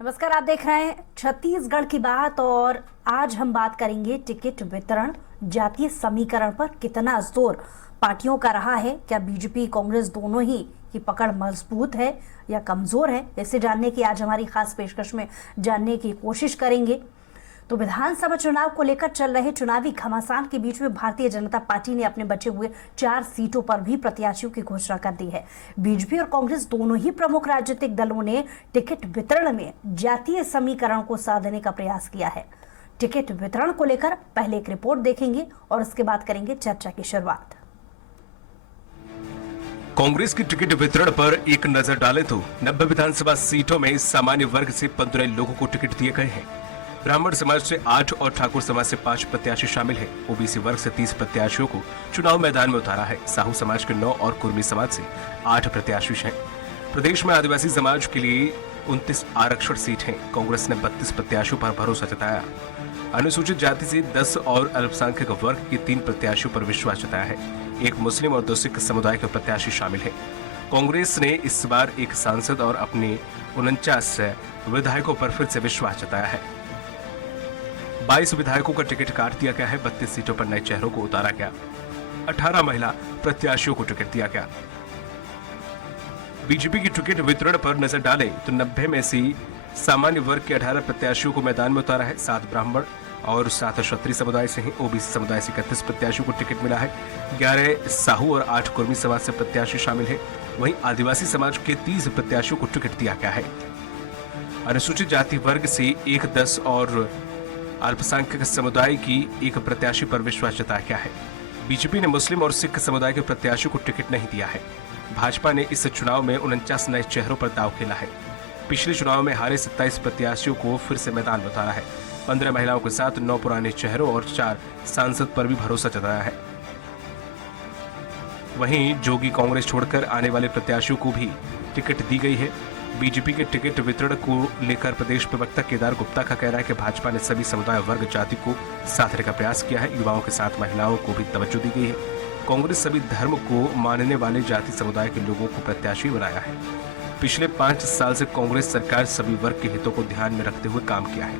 नमस्कार, आप देख रहे हैं छत्तीसगढ़ की बात और आज हम बात करेंगे टिकट वितरण जातीय समीकरण पर कितना जोर पार्टियों का रहा है। क्या बीजेपी कांग्रेस दोनों ही की पकड़ मजबूत है या कमजोर है, इसे जानने की आज हमारी खास पेशकश में जानने की कोशिश करेंगे। तो विधानसभा चुनाव को लेकर चल रहे चुनावी घमासान के बीच में भारतीय जनता पार्टी ने अपने बचे हुए 4 सीटों पर भी प्रत्याशियों की घोषणा कर दी है। बीजेपी और कांग्रेस दोनों ही प्रमुख राजनीतिक दलों ने टिकट वितरण में जातीय समीकरण को साधने का प्रयास किया है। टिकट वितरण को लेकर पहले एक रिपोर्ट देखेंगे और उसके बाद करेंगे चर्चा की शुरुआत। कांग्रेस की टिकट वितरण पर एक नजर डालें तो 90 विधानसभा सीटों में सामान्य वर्ग से 15 लोगों को टिकट दिए गए हैं। ब्राह्मण समाज से 8 और ठाकुर समाज से 5 प्रत्याशी शामिल हैं। ओबीसी वर्ग से 30 प्रत्याशियों को चुनाव मैदान में उतारा है। साहू समाज के 9 और कुर्मी समाज से 8 प्रत्याशी हैं। प्रदेश में आदिवासी समाज के लिए 29 आरक्षण सीट हैं। कांग्रेस ने 32 प्रत्याशियों पर भरोसा जताया। अनुसूचित जाति से 10 और अल्पसंख्यक वर्ग के 3 प्रत्याशियों पर विश्वास जताया है। एक मुस्लिम और 2 सिख समुदाय के प्रत्याशी शामिल हैं। कांग्रेस ने इस बार एक सांसद और अपने 49 विधायकों पर फिर से विश्वास जताया है। 22 विधायकों का टिकट काट दिया गया है। 32 सीटों पर नए चेहरों को उतारा गया। 18 महिला प्रत्याशियों को टिकट दिया गया। बीजेपी की टिकट वितरण पर नजर डालें तो 90 में से सामान्य वर्ग के 18 प्रत्याशियों को मैदान में उतारा है। 7 ब्राह्मण और 7 क्षत्रिय समुदाय से हैं। ओबीसी समुदाय से 31 प्रत्याशियों को टिकट मिला है। 11 साहू और 8 कुर्मी समाज से प्रत्याशी शामिल है। वहीं आदिवासी समाज के 30 प्रत्याशियों को टिकट दिया गया है। अनुसूचित जाति वर्ग से 1, 10 और अल्पसंख्यक समुदाय की एक प्रत्याशी पर विश्वास जताया गया है। बीजेपी ने मुस्लिम और सिख समुदाय के प्रत्याशियों को टिकट नहीं दिया है। भाजपा ने इस चुनाव में 49 नए चेहरों पर दांव खेला है। पिछले चुनाव में हारे 27 प्रत्याशियों को फिर से मैदान में उतारा है। 15 महिलाओं के साथ 9 पुराने चेहरों और 4 सांसद पर भी भरोसा जताया है। वहीं जोगी कांग्रेस छोड़कर आने वाले प्रत्याशियों को भी टिकट दी गई है। बीजेपी के टिकट वितरण को लेकर प्रदेश प्रवक्ता केदार गुप्ता का कहना है कि भाजपा ने सभी समुदाय वर्ग जाति को साधने का प्रयास किया है। युवाओं के साथ महिलाओं को भी तवज्जो दी गई है। कांग्रेस सभी धर्म को मानने वाले जाति समुदाय के लोगों को प्रत्याशी बनाया है। पिछले 5 साल से कांग्रेस सरकार सभी वर्ग के हितों को ध्यान में रखते हुए काम किया है।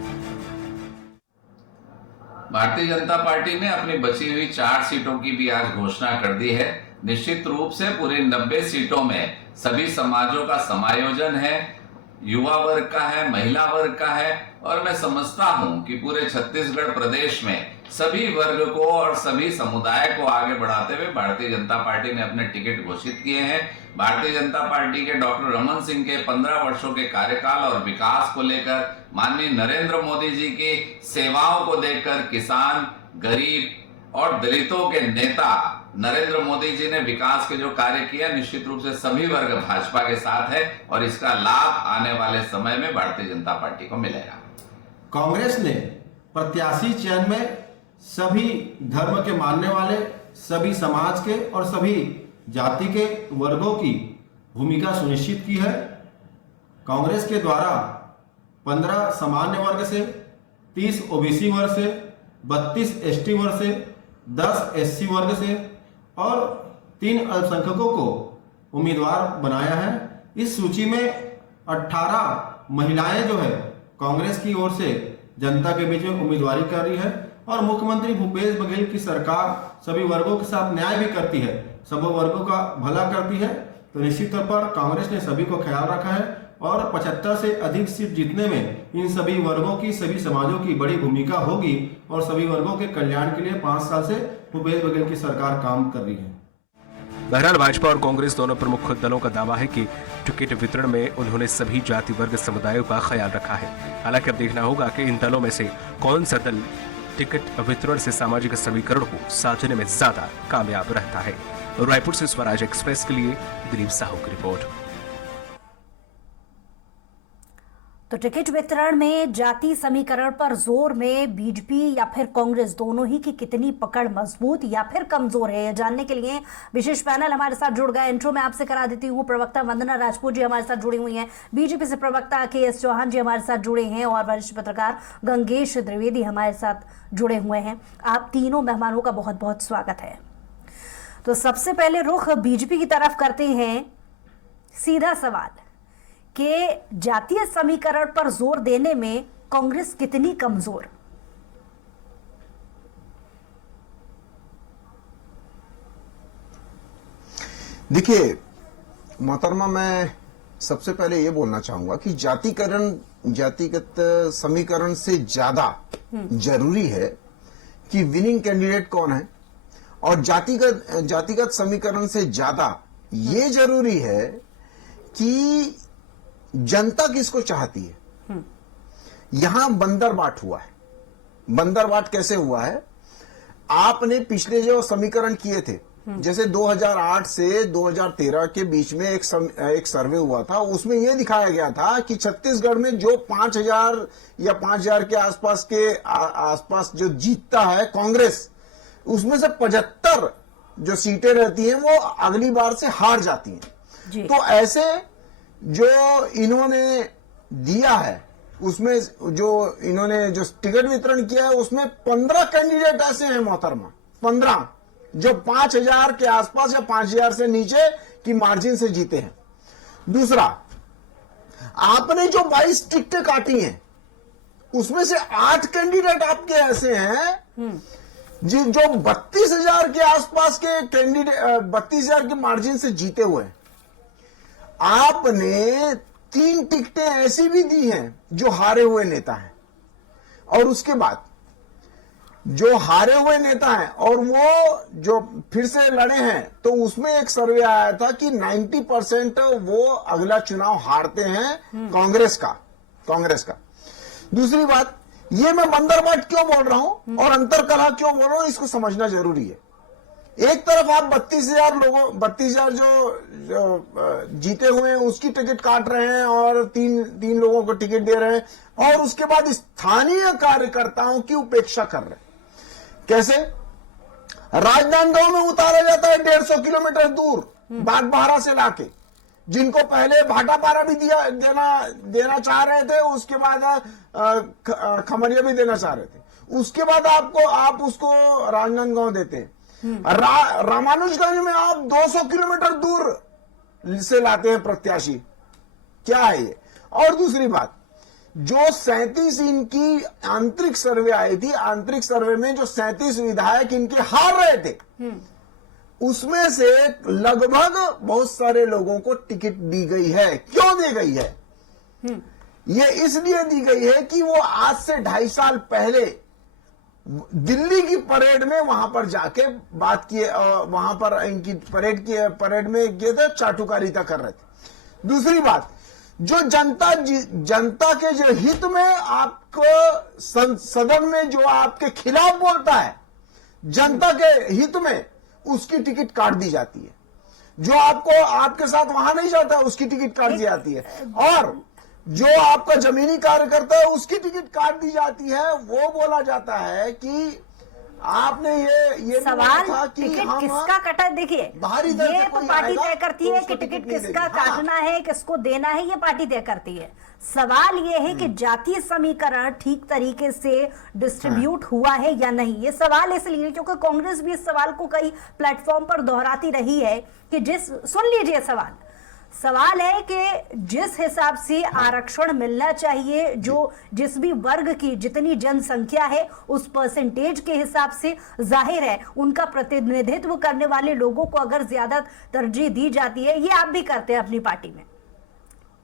भारतीय जनता पार्टी ने अपनी बची हुई 4 सीटों की भी आज घोषणा कर दी है। निश्चित रूप से पूरे 90 सीटों में सभी समाजों का समायोजन है, युवा वर्ग का है, महिला वर्ग का है और मैं समझता हूं कि पूरे छत्तीसगढ़ प्रदेश में सभी वर्ग को और सभी समुदाय को आगे बढ़ाते हुए भारतीय जनता पार्टी ने अपने टिकट घोषित किए हैं। भारतीय जनता पार्टी के डॉक्टर रमन सिंह के 15 वर्षों के कार्यकाल और विकास को लेकर, माननीय नरेंद्र मोदी जी की सेवाओं को देखकर किसान, गरीब और दलितों के नेता नरेंद्र मोदी जी ने विकास के जो कार्य किया, निश्चित रूप से सभी वर्ग भाजपा के साथ है और इसका लाभ आने वाले समय में भारतीय जनता पार्टी को मिलेगा। कांग्रेस ने प्रत्याशी चयन में सभी धर्म के मानने वाले, सभी समाज के और सभी जाति के वर्गों की भूमिका सुनिश्चित की है। कांग्रेस के द्वारा 15 सामान्य वर्ग से, 30 ओबीसी वर्ग से, 32 एसटी वर्ग से, 10 एससी वर्ग से और 3 अल्पसंख्यकों को उम्मीदवार बनाया है। इस सूची में 18 महिलाएं जो है कांग्रेस की ओर से जनता के बीच में उम्मीदवारी कर रही है और मुख्यमंत्री भूपेश बघेल की सरकार सभी वर्गों के साथ न्याय भी करती है, सब वर्गों का भला करती है। तो निश्चित तौर पर कांग्रेस ने सभी को ख्याल रखा है और 75 से अधिक सीट जीतने में इन सभी वर्गों की, सभी समाजों की बड़ी भूमिका होगी और सभी वर्गों के कल्याण के लिए 5 साल से भूपेश बघेल की सरकार काम कर रही है। बहरहाल भाजपा और कांग्रेस दोनों प्रमुख दलों का दावा है कि टिकट वितरण में उन्होंने सभी जाति वर्ग समुदायों का ख्याल रखा है। हालांकि अब देखना होगा कि इन दलों में से कौन सा दल टिकट वितरण से सामाजिक समीकरण को साधने में ज्यादा कामयाब रहता है। रायपुर से स्वराज एक्सप्रेस के लिए दिलीप साहू की रिपोर्ट। तो टिकट वितरण में जाति समीकरण पर जोर में बीजेपी या फिर कांग्रेस दोनों ही की कितनी पकड़ मजबूत या फिर कमजोर है, जानने के लिए विशेष पैनल हमारे साथ जुड़ गए। इंट्रो में आपसे करा देती हूँ, प्रवक्ता वंदना राजपूत जी हमारे साथ जुड़ी हुई हैं, बीजेपी से प्रवक्ता के.एस. चौहान जी हमारे साथ जुड़े हैं और वरिष्ठ पत्रकार गंगेश द्विवेदी हमारे साथ जुड़े हुए हैं। आप तीनों मेहमानों का बहुत बहुत स्वागत है। तो सबसे पहले रुख बीजेपी की तरफ करते हैं। सीधा सवाल, कि जातीय समीकरण पर जोर देने में कांग्रेस कितनी कमजोर? देखिए मोहतरमा, मैं सबसे पहले ये बोलना चाहूंगा कि जातिगत समीकरण से ज्यादा जरूरी है कि विनिंग कैंडिडेट कौन है, और जातिगत समीकरण से ज्यादा ये जरूरी है कि जनता किसको चाहती है। यहां बंदरबाट हुआ है। बंदरबाट कैसे हुआ है? आपने पिछले जो समीकरण किए थे, जैसे 2008 से 2013 के बीच में एक सर्वे हुआ था, उसमें यह दिखाया गया था कि छत्तीसगढ़ में जो 5000 या 5000 के आसपास जो जीतता है कांग्रेस, उसमें से 75 जो सीटें रहती हैं वो अगली बार से हार जाती हैं। तो ऐसे जो इन्होंने दिया है, उसमें जो इन्होंने जो टिकट वितरण किया है, उसमें 15 कैंडिडेट ऐसे हैं मोहतरमा, 15 जो 5000 के आसपास या 5000 से नीचे की मार्जिन से जीते हैं। दूसरा, आपने जो 22 टिकटें काटी हैं, उसमें से 8 कैंडिडेट आपके ऐसे हैं जो 32,000 के आसपास के कैंडिडेट, 32,000 के मार्जिन से जीते हुए। आपने 3 टिकटें ऐसी भी दी हैं जो हारे हुए नेता हैं, और उसके बाद जो हारे हुए नेता हैं और वो जो फिर से लड़े हैं, तो उसमें एक सर्वे आया था कि 90% वो अगला चुनाव हारते हैं कांग्रेस का। दूसरी बात, ये मैं बंदरबाट क्यों बोल रहा हूं और अंतरकलह क्यों बोल रहा हूं, इसको समझना जरूरी है। एक तरफ आप 32,000 जो जीते हुए हैं उसकी टिकट काट रहे हैं और तीन लोगों को टिकट दे रहे हैं, और उसके बाद स्थानीय कार्यकर्ताओं की उपेक्षा कर रहे हैं। कैसे? राजनांदगांव में उतारा जाता है 150 किलोमीटर दूर बागबाहरा से लाके, जिनको पहले भाटापारा भी देना चाह रहे थे, उसके बाद खमरिया भी देना चाह रहे थे, उसके बाद आप उसको राजनांदगांव देते हैं। रामानुजगंज में आप 200 किलोमीटर दूर से लाते हैं प्रत्याशी। क्या है ये? और दूसरी बात, जो 37 इनकी आंतरिक सर्वे आई थी, आंतरिक सर्वे में जो 37 विधायक इनके हार रहे थे, उसमें से लगभग बहुत सारे लोगों को टिकट दी गई है। क्यों दी गई है? ये इसलिए दी गई है कि वो आज से 2.5 साल पहले दिल्ली की परेड में वहां पर जाके बात किए, वहां पर इनकी परेड में किए थे, चाटुकारिता कर रहे थे। दूसरी बात, जो जनता के जो हित में आपको सदन में जो आपके खिलाफ बोलता है, जनता के हित में उसकी टिकट काट दी जाती है। जो आपके साथ वहां नहीं जाता उसकी टिकट काट दी जाती है, और जो आपका जमीनी कार्यकर्ता है उसकी टिकट काट दी जाती है। वो बोला जाता है कि आपने ये सवाल था कि टिकट किसका कटा, देखिए ये तो पार्टी तय करती है कि टिकट किसका काटना है, किसको देना है, ये पार्टी तय करती है। सवाल ये है कि जातीय समीकरण ठीक तरीके से डिस्ट्रीब्यूट हुआ है या नहीं। ये सवाल इसलिए क्योंकि कांग्रेस भी इस सवाल को कई प्लेटफॉर्म पर दोहराती रही है कि सुन लीजिए सवाल है कि जिस हिसाब से आरक्षण मिलना चाहिए, जो जिस भी वर्ग की जितनी जनसंख्या है उस परसेंटेज के हिसाब से, जाहिर है उनका प्रतिनिधित्व करने वाले लोगों को अगर ज्यादा तरजीह दी जाती है, ये आप भी करते हैं अपनी पार्टी में,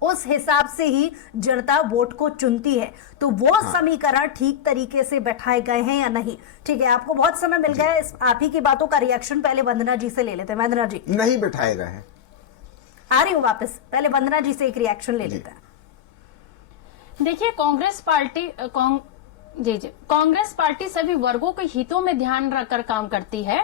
उस हिसाब से ही जनता वोट को चुनती है। तो वो समीकरण ठीक तरीके से बैठाए गए हैं या नहीं? ठीक है, आपको बहुत समय मिल गया है, आप ही की बातों का रिएक्शन पहले वंदना जी से ले लेते हैं। वंदना जी, नहीं बैठाए गए हैं, आ रही हूं वापस, पहले वंदना जी से एक रिएक्शन ले लेते हैं। देखिए, कांग्रेस पार्टी सभी वर्गों के हितों में ध्यान रखकर काम करती है,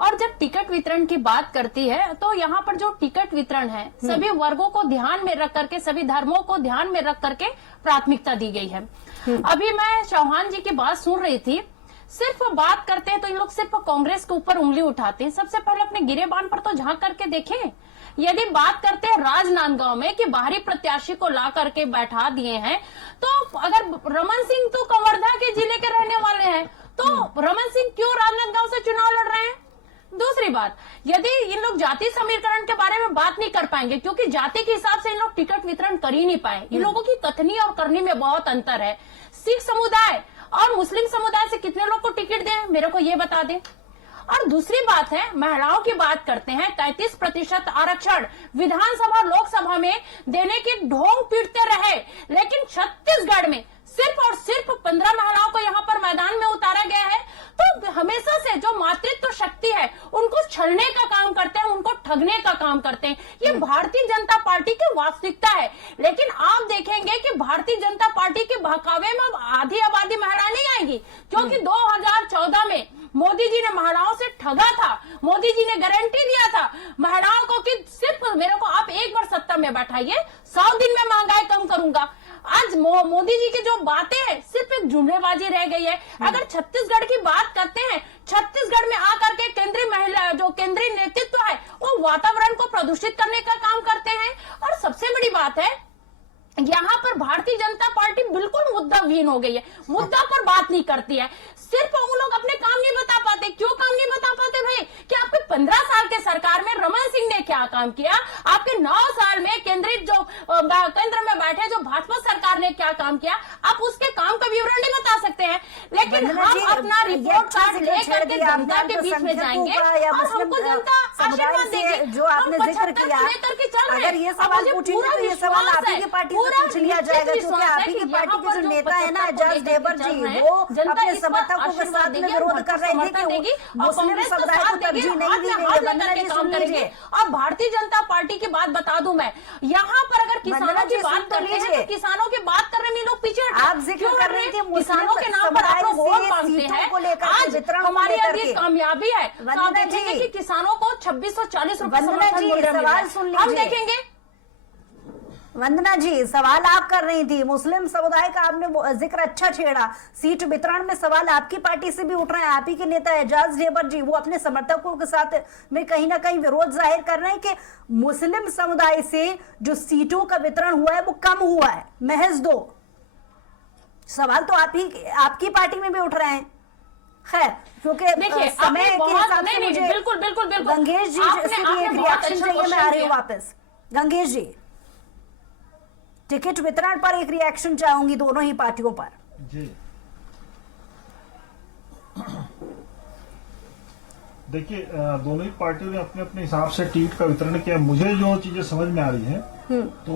और जब टिकट वितरण की बात करती है तो यहाँ पर जो टिकट वितरण है सभी वर्गों को ध्यान में रख करके, सभी धर्मों को ध्यान में रख करके प्राथमिकता दी गई है। अभी मैं चौहान जी की बात सुन रही थी, सिर्फ बात करते हैं तो इन लोग सिर्फ कांग्रेस के ऊपर उंगली उठाते हैं। सबसे पहले अपने गिरेबान पर तो झांक करके देखें। यदि बात करते हैं राजनांदगांव में कि बाहरी प्रत्याशी को ला करके बैठा दिए हैं, तो अगर रमन सिंह तो कवर्धा के जिले के रहने वाले हैं, तो रमन सिंह क्यों राजनांदगांव से चुनाव लड़ रहे हैं? दूसरी बात, यदि इन लोग जाति समीकरण के बारे में बात नहीं कर पाएंगे, क्योंकि जाति के हिसाब से इन लोग टिकट वितरण कर ही नहीं पाए। इन लोगों की कथनी और करनी में बहुत अंतर है। सिख समुदाय और मुस्लिम समुदाय से कितने लोग को टिकट दें, मेरे को ये बता दें। और दूसरी बात है, महिलाओं की बात करते हैं, 33% आरक्षण विधानसभा और लोकसभा में देने की ढोंग पीटते रहे, लेकिन छत्तीसगढ़ में सिर्फ और सिर्फ 15 महिलाओं को यहाँ पर मैदान में उतारा गया है। तो हमेशा से जो मातृत्व शक्ति है उनको छलने का काम करते हैं, उनको ठगने का काम करते हैं। ये भारतीय जनता पार्टी की वास्तविकता है। लेकिन आप देखेंगे कि भारतीय जनता पार्टी के बहकावे में अब आधी आबादी महिलाएं नहीं आएंगी, क्योंकि 2014 में मोदी जी ने महिलाओं से ठगा था। मोदी जी ने गारंटी दिया था महिलाओं को कि सिर्फ मेरे को आप एक बार सत्ता में बैठाइए, 100 दिन में महंगाई कम करूंगा। आज मोदी जी की जो बातें हैं सिर्फ एक जुमलेबाजी रह गई है। अगर छत्तीसगढ़ की बात करते हैं, छत्तीसगढ़ में आकर के केंद्रीय महिला जो केंद्रीय नेतृत्व है वो वातावरण को प्रदूषित करने का काम करते हैं। और सबसे बड़ी बात है, यहाँ पर भारतीय जनता पार्टी बिल्कुल मुद्दाविहीन हो गई है, मुद्दा पर बात नहीं करती है। सिर्फ वो लोग अपने काम नहीं बता पाते। क्यों काम नहीं बता पाते भाई? कि आपके 15 साल के सरकार में रमन सिंह ने क्या काम किया, आपके 9 साल में केंद्रीय जो केंद्र में बैठे जो भाजपा सरकार ने क्या काम किया, आप उसके काम का विवरण नहीं बता सकते हैं। लेकिन हम अपना रिपोर्ट कार्ड लेकर के जनता के बीच में जाएंगे और हमको जनता आशीर्वाद देगी। जो आपने जिक्र किया, अगर ये सवाल पूछेंगे तो ये सवाल आप ही की पार्टी से पूछ लिया जाएगा, क्योंकि आप ही की पार्टी के जो नेता है ना एजाज ढेबर जी, वो अपने समर्थकों के साथ में विरोध कर रहे थे कि मुस्लिम समुदाय को तरजीह नहीं दी गई। वंदना जी सुन लीजिए। और भारतीय जनता पार्टी की बात बता दूं मैं, यहाँ पर अगर किसानों की बात करते हैं तो किसानों की बात करने में लोग पीछे आप जिक्र कर रहे थे किसानों के नाम पर आप लोग वोट मांगते हैं। आज हमारी ये कामयाबी है, तो आप देखेंगे कि किसानों को 2640 रुपए समर्थन मूल्य मिल रहा है। हम देखेंगे। वंदना जी, सवाल आप कर रही थी, मुस्लिम समुदाय का आपने जिक्र अच्छा छेड़ा। सीट वितरण में सवाल आपकी पार्टी से भी उठ रहे हैं। आप ही के नेता एजाज ढेबर जी वो अपने समर्थकों के साथ में कहीं ना कहीं विरोध जाहिर कर रहे हैं कि मुस्लिम समुदाय से जो सीटों का वितरण हुआ है वो कम हुआ है, महज 2। सवाल तो आपकी पार्टी में भी उठ रहे हैं। खैर, क्योंकि समय के हिसाब से मुझे बिल्कुल गंगेश जी से भी एक रिएक्शन चाहिए। मैं आ रही हूँ वापस। गंगेश जी, टिकट वितरण पर एक रिएक्शन चाहूंगी दोनों ही पार्टियों पर। जी देखिए, दोनों ही पार्टियों ने अपने अपने हिसाब से टिकट का वितरण किया। मुझे जो चीजें समझ में आ रही हैं तो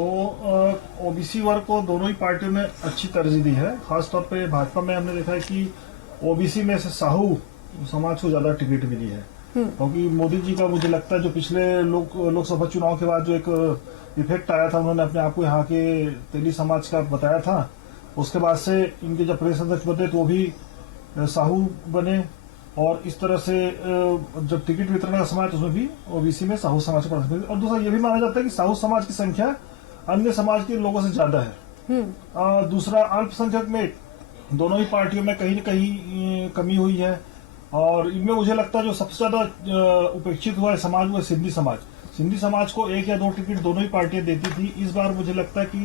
ओबीसी वर्ग को दोनों ही पार्टियों ने अच्छी तरजीह दी है। खासतौर पे भाजपा में हमने देखा है कि ओबीसी में से साहू समाज को ज्यादा टिकट मिली है, क्योंकि मोदी जी का मुझे लगता है जो पिछले लोकसभा चुनाव के बाद जो एक इफेक्ट आया था, उन्होंने अपने आप को यहाँ के तेली समाज का बताया था। उसके बाद से इनके जब प्रदेश अध्यक्ष बने तो वो भी साहू बने, और इस तरह से जब टिकट वितरण का समय तो उसमें भी ओबीसी में साहू समाज का प्राथमिकता। और दूसरा ये भी माना जाता है कि साहू समाज की संख्या अन्य समाज के लोगों से ज्यादा है। दूसरा, अल्पसंख्यक में दोनों ही पार्टियों में कहीं न कहीं कमी हुई है, और इनमें मुझे लगता है जो सबसे ज्यादा उपेक्षित हुआ है समाज वो सिंधी समाज। सिंधी समाज को 1 या 2 टिकट दोनों ही पार्टियां देती थी। इस बार मुझे लगता है कि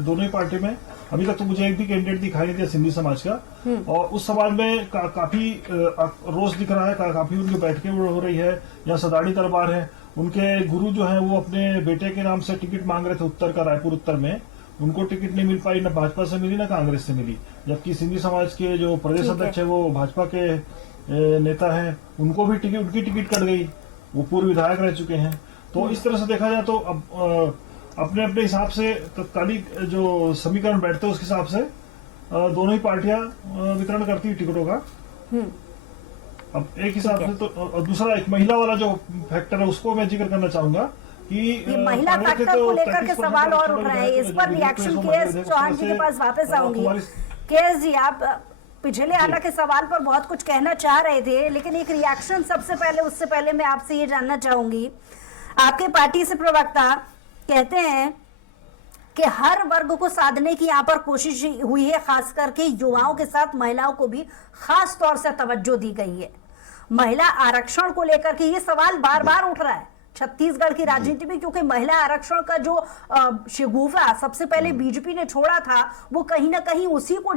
दोनों ही पार्टी में अभी तक तो मुझे एक भी कैंडिडेट दिखाई नहीं दिया सिंधी समाज का, और उस समाज में काफी रोष दिख रहा है, काफी उनकी बैठकें हो रही है। यहाँ सदाड़ी दरबार है, उनके गुरु जो है वो अपने बेटे के नाम से टिकट मांग रहे थे उत्तर का, रायपुर उत्तर में। उनको टिकट नहीं मिल पाई, न भाजपा से मिली न कांग्रेस से मिली। जबकि सिंधी समाज के जो प्रदेश अध्यक्ष है वो भाजपा के नेता है, उनको भी टिकट, उनकी टिकट कट गई, वो पूर्व विधायक रह चुके हैं। तो इस तरह से देखा जाए तो अब अपने अपने हिसाब से तत्कालिक जो समीकरण बैठते हैं उसके हिसाब से दोनों ही पार्टियां वितरण करती है टिकटों का। अब एक हिसाब से तो दूसरा एक महिला वाला जो फैक्टर है उसको मैं जिक्र करना चाहूंगा कि ये महिला फैक्टर को लेकर के सवाल और उठ रहे हैं। इस पर रिएक्शन केएस चौहान जी के पास वापस आऊंगी। केएस जी, आप पिछले आला के सवाल पर बहुत कुछ कहना चाह रहे थे, लेकिन एक रिएक्शन सबसे पहले, उससे पहले मैं आपसे ये जानना चाहूंगी, आपके पार्टी से प्रवक्ता कहते हैं कि हर वर्ग को साधने की यहाँ पर कोशिश हुई है, खास करके युवाओं के साथ महिलाओं को भी खास तौर से तवज्जो दी गई है। महिला आरक्षण को लेकर के ये सवाल बार बार उठ रहा है। छत्तीसगढ़ की राजनीति में, क्योंकि महिला आरक्षण का जो शगुफा सबसे पहले बीजेपी ने छोड़ा था वो कहीं ना कहीं उसी को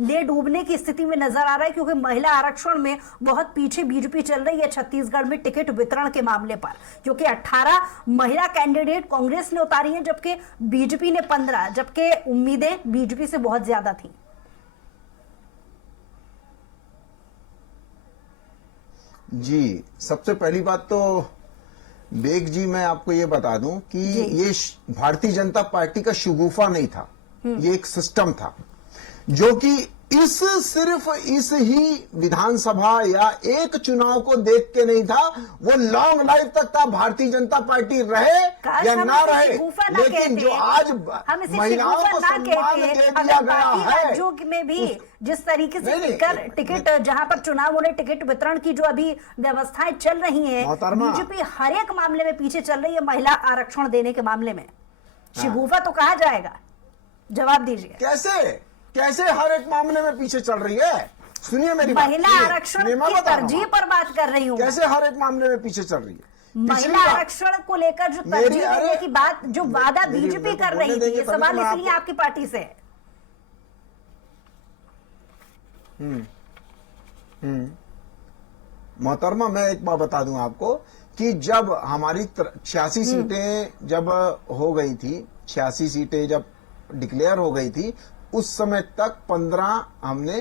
ले डूबने की स्थिति में नजर आ रहा है, क्योंकि महिला आरक्षण में बहुत पीछे बीजेपी चल रही है छत्तीसगढ़ में टिकट वितरण के मामले पर, क्योंकि 18 महिला कैंडिडेट कांग्रेस ने उतारी है जबकि बीजेपी ने 15, जबकि उम्मीदें बीजेपी से बहुत ज्यादा थी। जी, सबसे पहली बात तो बेग जी मैं आपको ये बता दूं कि ये भारतीय जनता पार्टी का शगुफा नहीं था, ये एक सिस्टम था जो कि सिर्फ इस ही विधानसभा या एक चुनाव को देख के नहीं था, वो लॉन्ग लाइफ तक था। भारतीय जनता पार्टी रहे या ना रहे, लेकिन जो आज महिलाओं को सम्मान दे दिया गया है, जो में भी जिस तरीके से टिकट जहां पर चुनाव होने टिकट वितरण की जो अभी व्यवस्थाएं चल रही हैं, बीजेपी हर एक मामले में पीछे चल रही है महिला आरक्षण देने के मामले में। शगुफा तो कहा जाएगा, जवाब दीजिए। कैसे हर एक मामले में पीछे चल रही है? सुनिए मेरी बात, महिला आरक्षण की तरजीह पर बात कर रही हूँ। कैसे हर एक मामले में पीछे चल रही है? महिला आरक्षण को लेकर जो तरजीह देने की बात, जो वादा बीजेपी कर रही थी, ये सवाल इसलिए आपकी पार्टी से है। मोहतरमा, मैं एक बात बता दूं आपको कि जब हमारी 86 सीटें जब हो गई थी, 86 सीटें जब डिक्लेयर हो गई थी, उस समय तक 15 हमने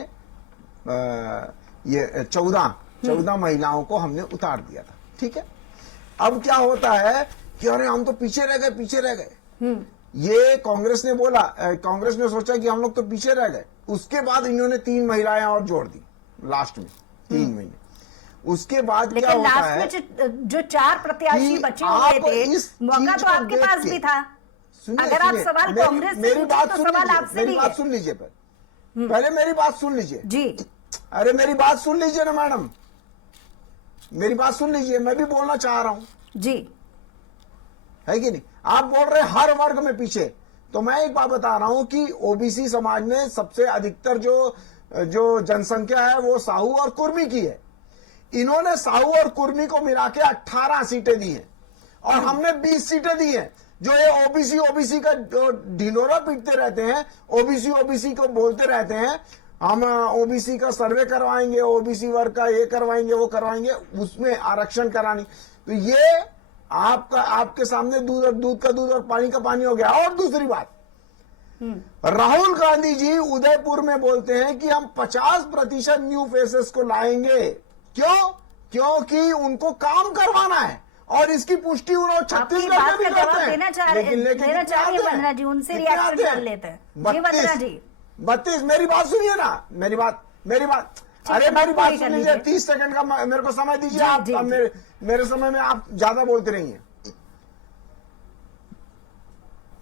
ये 14 महिलाओं को हमने उतार दिया था। ठीक है, अब क्या होता है कि अरे हम तो पीछे रह गए। ये कांग्रेस ने बोला, कांग्रेस ने सोचा कि हम लोग तो पीछे रह गए। उसके बाद इन्होंने 3 महिलाएं और जोड़ दी लास्ट में 3 महीने। उसके बाद क्या होता है, जो 4 प्रत्याशी बचे हुए थे, मौका तो आपके पास भी था। अगर आप सवाल कांग्रेस से मेरी बात तो सुन सवाल लीजिए, आपसे मेरी भी बात है। सुन लीजिए, पहले मेरी बात सुन लीजिए जी। अरे मेरी बात सुन लीजिए ना मैडम, मेरी बात सुन लीजिए, मैं भी बोलना चाह रहा हूं जी, है कि नहीं? आप बोल रहे हर वर्ग में पीछे, तो मैं एक बात बता रहा हूं कि ओबीसी समाज में सबसे अधिकतर जो जनसंख्या है वो साहू और कुर्मी की है। इन्होंने साहू और कुर्मी को मिला के 18 सीटें दी हैं और हमने 20 सीटें दी हैं। जो ये ओबीसी का जो ढिंडोरा पीटते रहते हैं, ओबीसी को बोलते रहते हैं हम ओबीसी का सर्वे करवाएंगे, ओबीसी वर्ग का ये करवाएंगे वो करवाएंगे, उसमें आरक्षण करानी, तो ये आपके सामने दूध का दूध और पानी का पानी हो गया। और दूसरी बात, राहुल गांधी जी उदयपुर में बोलते हैं कि हम 50% न्यू फेसेस को लाएंगे। क्यों? क्योंकि उनको काम करवाना है और इसकी पुष्टि उन्होंने छत्तीसगढ़ में भी करते हैं। लेकिन वंदना जी उनसे रिएक्शन कर लेते हैं। जी वंदना जी, 32, मेरी बात सुनिए ना, मेरी बात अरे मेरी बात सुन लीजिए, 30 सेकंड का मेरे को समय दीजिए। आप मेरे समय में आप ज्यादा बोलते रहिए।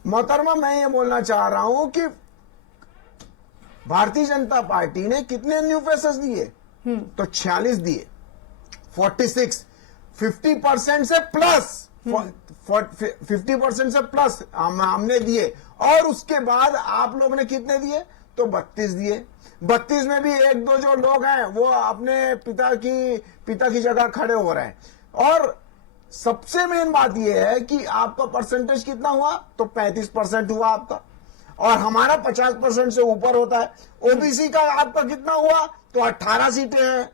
मोहतरमा, मैं ये बोलना चाह रहा हूं कि भारतीय जनता पार्टी ने कितने न्यू फेसेस दिए? तो 46 दिए, 46, 50% से प्लस, 50% से प्लस हमने दिए। और उसके बाद आप लोग ने कितने दिए? तो 32 दिए। 32 में भी 1-2 जो लोग हैं वो अपने पिता की जगह खड़े हो रहे हैं। और सबसे मेन बात यह है कि आपका परसेंटेज कितना हुआ? तो 35% हुआ आपका, और हमारा 50% से ऊपर होता है। ओबीसी का आपका कितना हुआ? तो 18 सीटें हैं,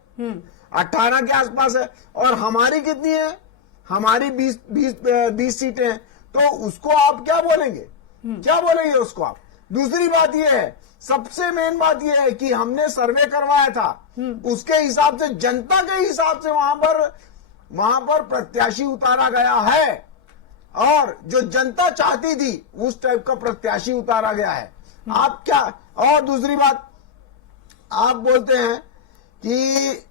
18 के आसपास है। और हमारी कितनी है? हमारी 20 सीटें हैं। तो उसको आप क्या बोलेंगे? क्या बोलेंगे उसको आप? दूसरी बात यह है, सबसे मेन बात यह है कि हमने सर्वे करवाया था, उसके हिसाब से, जनता के हिसाब से वहां पर प्रत्याशी उतारा गया है, और जो जनता चाहती थी उस टाइप का प्रत्याशी उतारा गया है। आप क्या? और दूसरी बात, आप बोलते हैं कि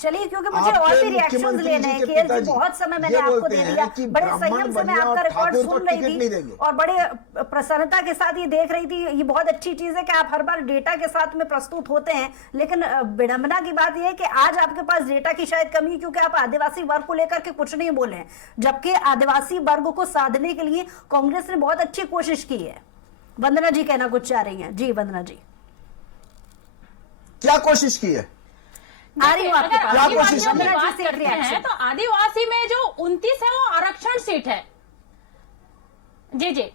चलिए, क्योंकि मुझे और भी रिएक्शंस लेने हैं कि बहुत समय मैंने आपको दे दिया, बड़े संयम से मैं आपका रिकॉर्ड सुन रही थी और बड़े प्रसन्नता के साथ ये देख रही थी। ये बहुत अच्छी चीज है कि आप हर बार डेटा के साथ में प्रस्तुत होते हैं, लेकिन विडंबना की बात यह है कि आज आपके पास डेटा की शायद कमी है, क्योंकि आप आदिवासी वर्ग को लेकर के कुछ नहीं बोले हैं, जबकि आदिवासी वर्ग को साधने के लिए कांग्रेस ने बहुत अच्छी कोशिश की है। वंदना जी कहना कुछ चाह रही है। जी वंदना जी, क्या कोशिश की है? आ रही हूँ आपके अगर पास। आदिवासियों की वंदना जी बात से करते reaction। हैं तो आदिवासी में जो 29 है वो आरक्षण सीट है। जी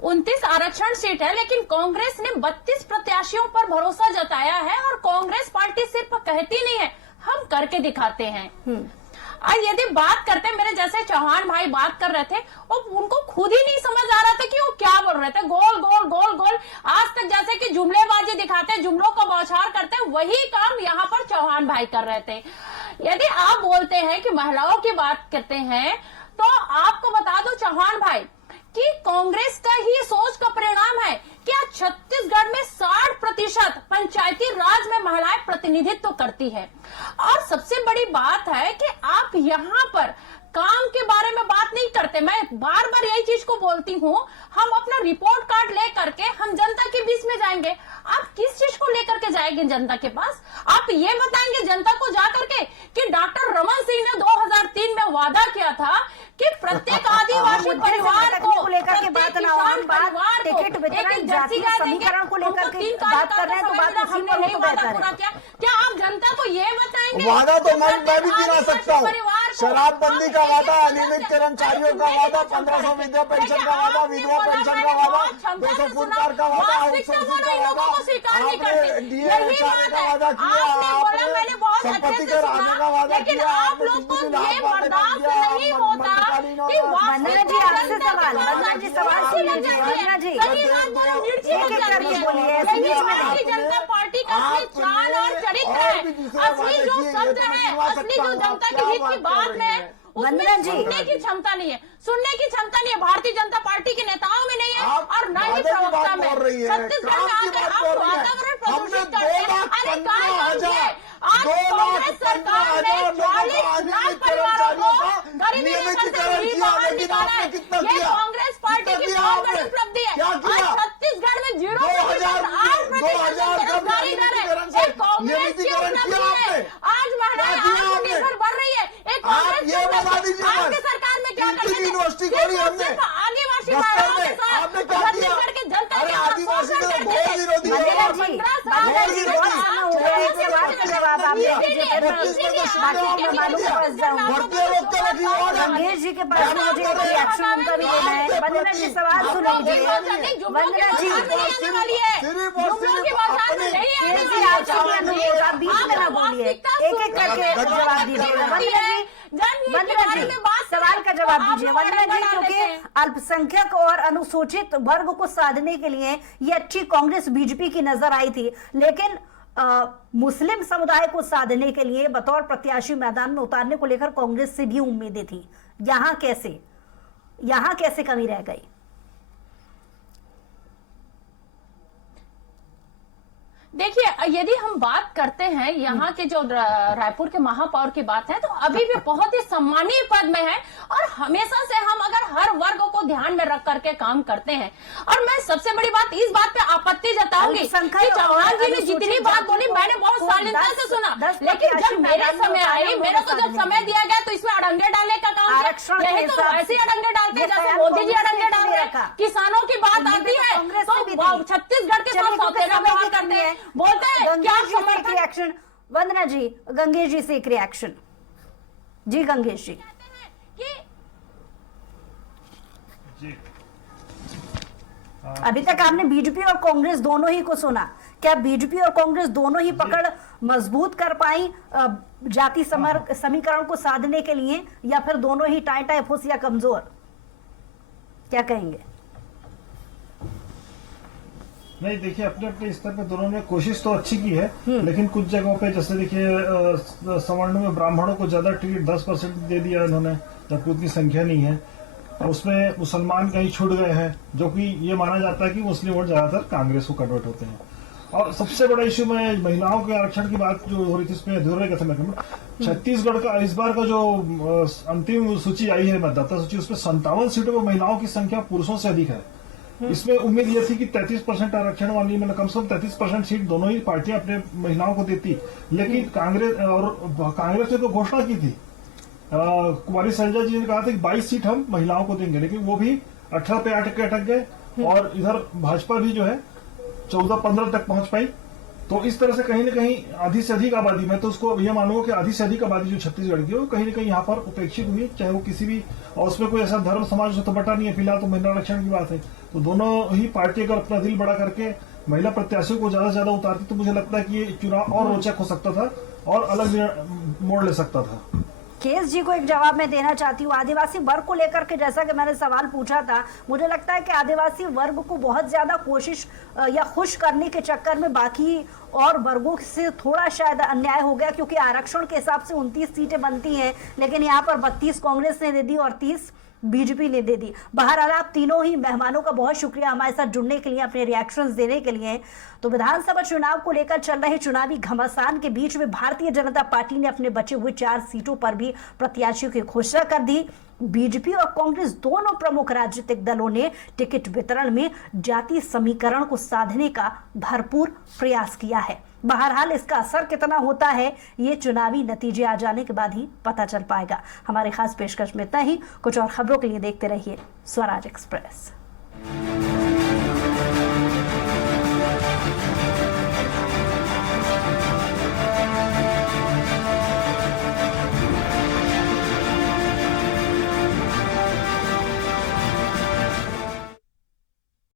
29 आरक्षण सीट है, लेकिन कांग्रेस ने 32 प्रत्याशियों पर भरोसा जताया है और कांग्रेस पार्टी सिर्फ कहती नहीं है, हम करके दिखाते हैं। और यदि बात करते हैं, मेरे जैसे चौहान भाई बात कर रहे थे और उनको खुद ही नहीं समझ आ रहा था कि वो क्या बोल रहे थे, गोल गोल गोल गोल। आज तक जैसे कि जुमलेबाजी दिखाते हैं, जुमलों को बौछार करते हैं, वही काम यहाँ पर चौहान भाई कर रहे थे। यदि आप बोलते हैं कि महिलाओं की बात करते हैं, तो आपको बता दो चौहान भाई कि कांग्रेस का ही सोच का परिणाम है कि आज छत्तीसगढ़ में 60% पंचायती राज में महिलाएं प्रतिनिधित्व करती है। और सबसे बड़ी बात है कि आप यहाँ पर काम के बारे में बात नहीं करते। मैं बार बार यही चीज को बोलती हूँ, हम अपना रिपोर्ट कार्ड लेकर के हम जनता के बीच में जाएंगे। आप किस चीज को लेकर के जाएंगे जनता के पास? आप ये बताएंगे जनता को जाकर के कि डॉक्टर रमन सिंह ने 2003 में वादा किया था कि प्रत्येक आदिवासी परिवार को लेकर के बात ना हो, हम बात टिकट वितरण जातीय समीकरण को लेकर के बात कर रहे हैं, तो बात उसी पर हो पूरा क्या आप जनता को ये बताएंगे? वादा तो मैं भी गिना सकता हूँ। शराबबंदी का वादा, अनियमित कर्मचारियों का वादा, 1500 विधवा पेंशन का वादा, विधवा पेंशन का वादा, 200 फुटकार का वादा, आउटसोर्सिंग का वादा, आपने डीए हटाने का वादा किया, आपने संपत्ति कर आने का वादा किया, आपने बिजली बिल बर्दाश्त नहीं होता कि वंदना जी आपसे सवाल, वंदना जी सवाल सुन लीजिए। वंदना जी एक एक करके बोलिए, भारतीय जनता पार्टी का असली चाल और चरित्र है, असली जो शब्द है, असली जो जनता के हित की बात है, वंदना जी सुनने की क्षमता नहीं है, सुनने की क्षमता नहीं है। भारतीय जनता पार्टी के नेताओं में नहीं है और न ही प्रवक्ता में। छत्तीसगढ़ में आकर आप वातावरण प्रदूषित करते हैं। अरे कहा आज कांग्रेस सरकार ने 40 लाख परिवारों को गरीबी रेखा से भी बाहर निकाला है। ये कांग्रेस पार्टी की बहुत बड़ी उपलब्धि है। आज छत्तीसगढ़ में 0.8% बेरोजगारी दर है। एक कांग्रेस की उपलब्धि है। आज महिलाएं आत्मनिर्भर बन रही है। एक कांग्रेस आपकी सरकार में क्या करते थे? सिर्फ आदिवासी महिलाओं के साथ छत्तीसगढ़ के जनता के आदिवासी का बहुत विरोधी गंगेश जी के पास मुझे रिएक्शन उनका भी लेना है। वंदना जी सवाल सुन लीजिए। वंदना जी आप बीच में ना बोलिए, एक एक करके जवाब दीजिए। वंदना जी सवाल का जवाब दीजिए। वंदना जी, क्योंकि अल्पसंख्यक और अनुसूचित वर्ग को साधने के लिए ये अच्छी कांग्रेस बीजेपी की नजर आई थी, लेकिन मुस्लिम समुदाय को साधने के लिए बतौर प्रत्याशी मैदान में उतारने को लेकर कांग्रेस से भी उम्मीदें थी। यहां कैसे कमी रह गई? देखिए, यदि हम बात करते हैं यहाँ के जो रायपुर के महापौर की बात है, तो अभी भी बहुत ही सम्मानीय पद में है और हमेशा से हम अगर हर वर्ग को ध्यान में रख करके काम करते हैं। और मैं सबसे बड़ी बात इस बात पे आपत्ति जताऊंगी कि चौहान जी ने जितनी बात बोली मैंने बहुत शालीनता से सुना, लेकिन जब मेरे समय आई, मेरे को जब समय दिया गया तो इसमें अड़ंगे डालने का काम किया। यही तो ऐसे अड़ंगे डालते हैं जैसे मोदी जी अड़ंगे डाल रहे हैं। किसानों की बात आती है तो छत्तीसगढ़ के साथ सौतेला व्यवहार करते हैं, बोलते हैं क्या समर्थन। रिएक्शन वंदना जी, गंगेश जी से एक रिएक्शन। जी गंगेश जी। अभी तक आपने बीजेपी और कांग्रेस दोनों ही को सुना, क्या बीजेपी और कांग्रेस दोनों ही पकड़ मजबूत कर पाई जाति समीकरण को साधने के लिए, या फिर दोनों ही टाई फुस या कमजोर? क्या कहेंगे? नहीं, देखिए अपने अपने स्तर पे दोनों ने कोशिश तो अच्छी की है, लेकिन कुछ जगहों पे जैसे देखिए सवर्ण में ब्राह्मणों को ज्यादा टिकट 10% दे दिया इन्होंने, जबकि उतनी संख्या नहीं है। और उसमें मुसलमान कहीं छूट गए हैं, जो कि ये माना जाता है कि मुस्लिम वोट ज्यादातर कांग्रेस को कन्वर्ट होते हैं। और सबसे बड़ा इश्यू में महिलाओं के आरक्षण की बात जो हो रही थी, इसमें अधूरे का समय छत्तीसगढ़ का इस बार का जो अंतिम सूची आई है, मतदाता सूची, उसमें 57 सीटों पर महिलाओं की संख्या पुरुषों से अधिक है। इसमें उम्मीद ये थी कि 33% आरक्षण वाली, मतलब कम से कम 33% सीट दोनों ही पार्टियां अपने महिलाओं को देती, लेकिन कांग्रेस ने तो घोषणा की थी, कुमारी शैलजा जी ने कहा था कि 22 सीट हम महिलाओं को देंगे, लेकिन वो भी 18 पे अटक गए। और इधर भाजपा भी जो है 14-15 तक पहुंच पाई, तो इस तरह से कहीं ना कहीं आधी से अधिक आबादी, मैं तो उसको यह मानूंगा कि आधी से अधिक आबादी जो छत्तीसगढ़ की है वो कहीं ना कहीं यहाँ पर उपेक्षित हुई, चाहे वो किसी भी, और उसमें कोई ऐसा धर्म समाज तो बटा नहीं है। फिलहाल तो महिला आरक्षण की बात है, तो दोनों ही पार्टी अगर अपना दिल बड़ा करके महिला प्रत्याशियों को ज्यादा से ज्यादा उतारती तो मुझे लगता है कि ये चुनाव और रोचक हो सकता था और अलग मोड़ ले सकता था। केस जी को एक जवाब मैं देना चाहती हूँ। आदिवासी वर्ग को लेकर के जैसा कि मैंने सवाल पूछा था, मुझे लगता है कि आदिवासी वर्ग को बहुत ज्यादा कोशिश या खुश करने के चक्कर में बाकी और वर्गों से थोड़ा शायद अन्याय हो गया, क्योंकि आरक्षण के हिसाब से 29 सीटें बनती हैं, लेकिन यहाँ पर 32 कांग्रेस ने दे दी और 30 बीजेपी ने दे दी। बहरहाल आप तीनों ही मेहमानों का बहुत शुक्रिया हमारे साथ जुड़ने के लिए, अपने रिएक्शंस देने के लिए। तो विधानसभा चुनाव को लेकर चल रहे चुनावी घमासान के बीच में भारतीय जनता पार्टी ने अपने बचे हुए 4 सीटों पर भी प्रत्याशियों की घोषणा कर दी। बीजेपी और कांग्रेस दोनों प्रमुख राजनीतिक दलों ने टिकट वितरण में जातीय समीकरण को साधने का भरपूर प्रयास किया है। बहरहाल इसका असर कितना होता है ये चुनावी नतीजे आ जाने के बाद ही पता चल पाएगा। हमारे खास पेशकश में इतना ही। कुछ और खबरों के लिए देखते रहिए स्वराज एक्सप्रेस।